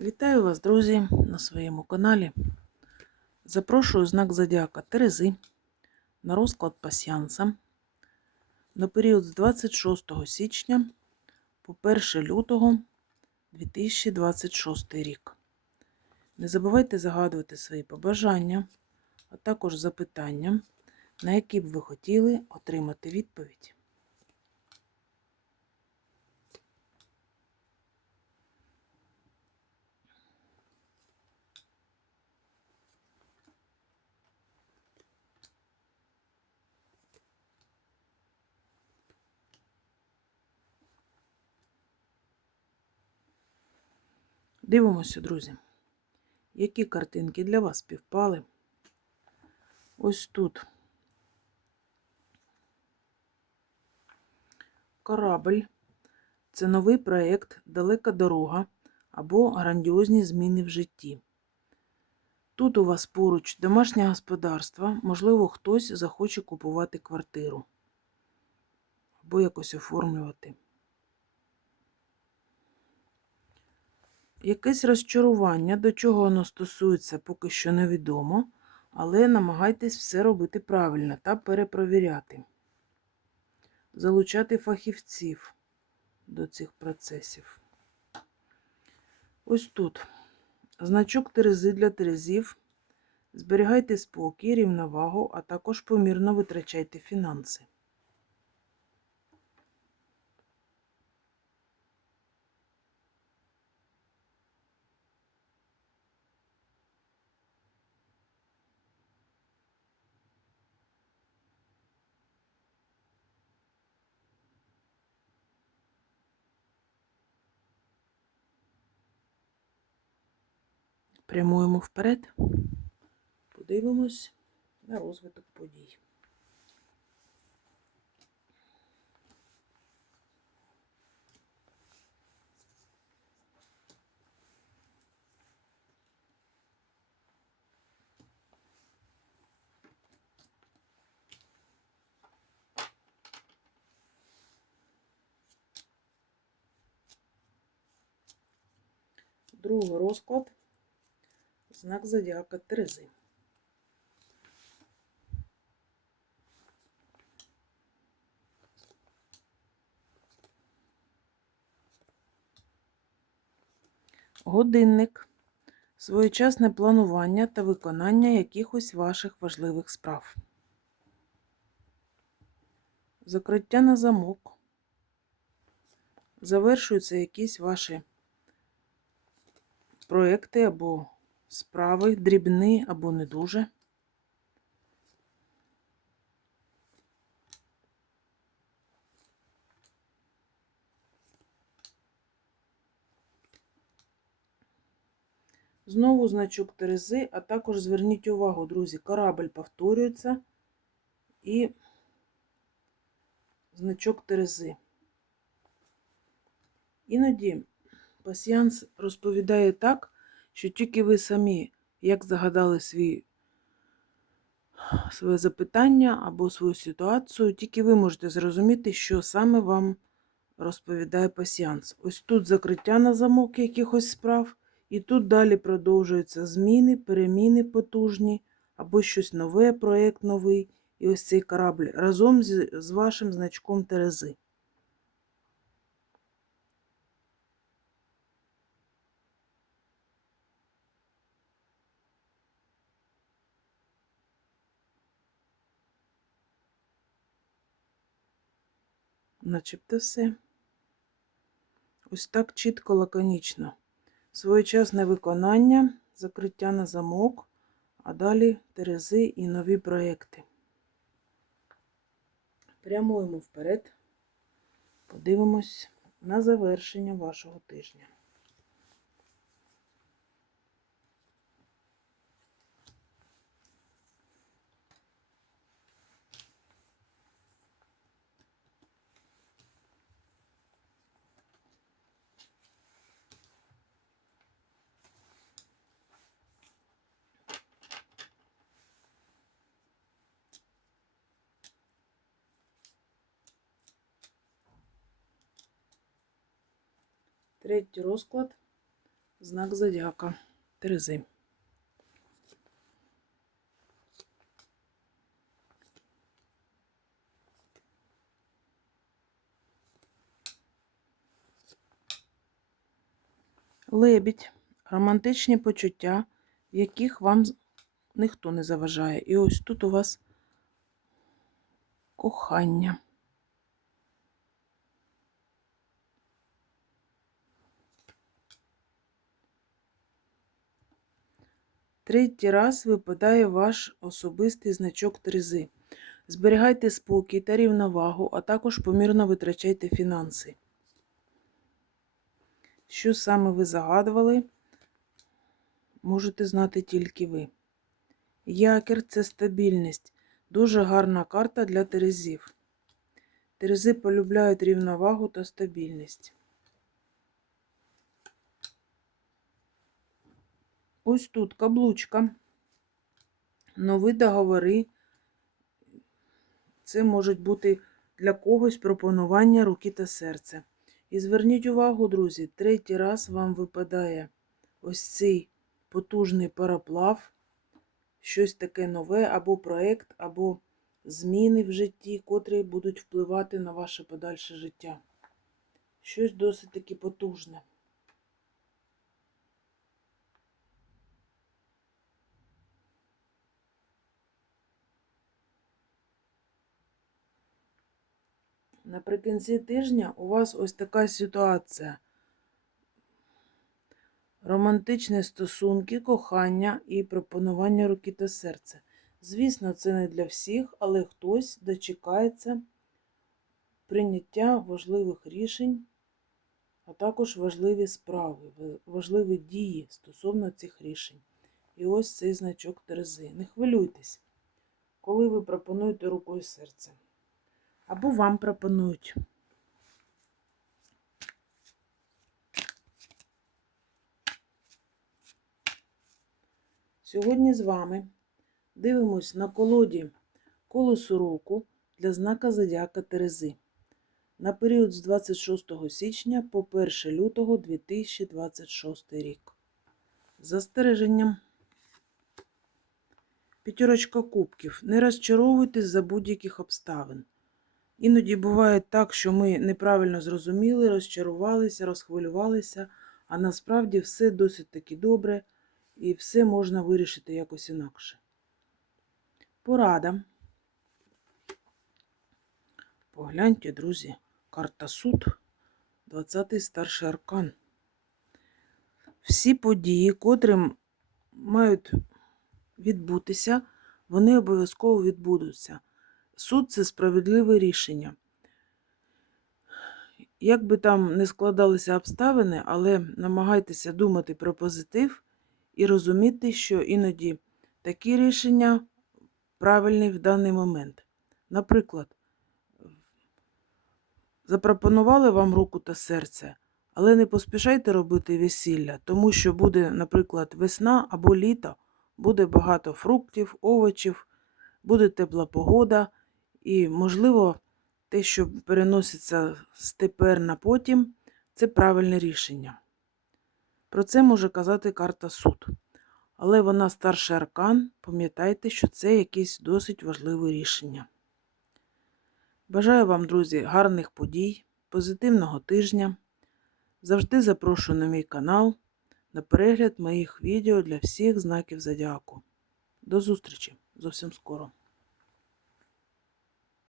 Вітаю вас, друзі, на своєму каналі. Запрошую знак Зодіака Терези на розклад пасіанса на період з 26 січня по 1 лютого 2026 рік. Не забувайте загадувати свої побажання, а також запитання, на які б ви хотіли отримати відповідь. Дивимося, друзі, які картинки для вас співпали. Ось тут корабль. Це новий проєкт, далека дорога або грандіозні зміни в житті. Тут у вас поруч домашнє господарство, можливо, хтось захоче купувати квартиру або якось оформлювати. Якесь розчарування, до чого воно стосується, поки що невідомо, але намагайтесь все робити правильно та перепровіряти. Залучати фахівців до цих процесів. Ось тут значок Терези для Терезів. Зберігайте спокій, рівновагу, а також помірно витрачайте фінанси. Прямуємо вперед, подивимось на розвиток подій. Другий розклад знак зодіака Терези. Годинник, своєчасне планування та виконання якихось ваших важливих справ. Закриття на замок. Завершуються якісь ваші проекти або справи, дрібні або не дуже. Знову значок Терези, а також зверніть увагу, друзі, корабль повторюється і значок Терези. Іноді пасіянс розповідає так, що тільки ви самі, як загадали свій, своє запитання або свою ситуацію, тільки ви можете зрозуміти, що саме вам розповідає пасіанс. Ось тут закриття на замок якихось справ, і тут далі продовжуються зміни, переміни потужні, або щось нове, проєкт новий. І ось цей корабль разом з, вашим значком Терези. Начебто все. Ось так чітко, лаконічно. Своєчасне виконання, закриття на замок, а далі терези і нові проекти. Прямуємо вперед, подивимось на завершення вашого тижня. Третій розклад Знак зодіака. Терези. Лебідь. Романтичні почуття, в яких вам ніхто не заважає. І ось тут у вас кохання. Третій раз випадає ваш особистий значок Терези. Зберігайте спокій та рівновагу, а також помірно витрачайте фінанси. Що саме ви загадували, можете знати тільки ви. Якір це стабільність. Дуже гарна карта для Терезів. Терези полюбляють рівновагу та стабільність. Ось тут каблучка. Нові договори. Це можуть бути для когось пропонування руки та серця. І зверніть увагу, друзі, третій раз вам випадає ось цей потужний параплав, щось таке нове, або проект, або зміни в житті, котрі будуть впливати на ваше подальше життя. Щось досить таки потужне. Наприкінці тижня у вас ось така ситуація. Романтичні стосунки, кохання і пропонування руки та серця. Звісно, це не для всіх, але хтось дочекається прийняття важливих рішень, а також важливі справи, важливі дії стосовно цих рішень. І ось цей значок Терези. Не хвилюйтесь, коли ви пропонуєте руку і серце. Або вам пропонують. Сьогодні з вами дивимось на колоді колесо року для знака Зодіака Терези на період з 26 січня по 1 лютого 2026 рік. Застереженням. П'ятерочка кубків. Не розчаровуйтесь за будь-яких обставин. Іноді буває так, що ми неправильно зрозуміли, розчарувалися, розхвилювалися, а насправді все досить таки добре і все можна вирішити якось інакше. Порада. Погляньте, друзі, карта суд, 20-й старший аркан. Всі події, котрі мають відбутися, вони обов'язково відбудуться. Суд це справедливе рішення. Як би там не складалися обставини, але намагайтеся думати про позитив і розуміти, що іноді такі рішення правильні в даний момент. Наприклад, запропонували вам руку та серце, але не поспішайте робити весілля, тому що буде, наприклад, весна або літо, буде багато фруктів, овочів, буде тепла погода, і, можливо, те, що переноситься з тепер на потім, це правильне рішення. Про це може казати карта суд. Але вона старший аркан, пам'ятайте, що це якесь досить важливе рішення. Бажаю вам, друзі, гарних подій, позитивного тижня. Завжди запрошую на мій канал на перегляд моїх відео для всіх знаків зодіаку. До зустрічі зовсім скоро.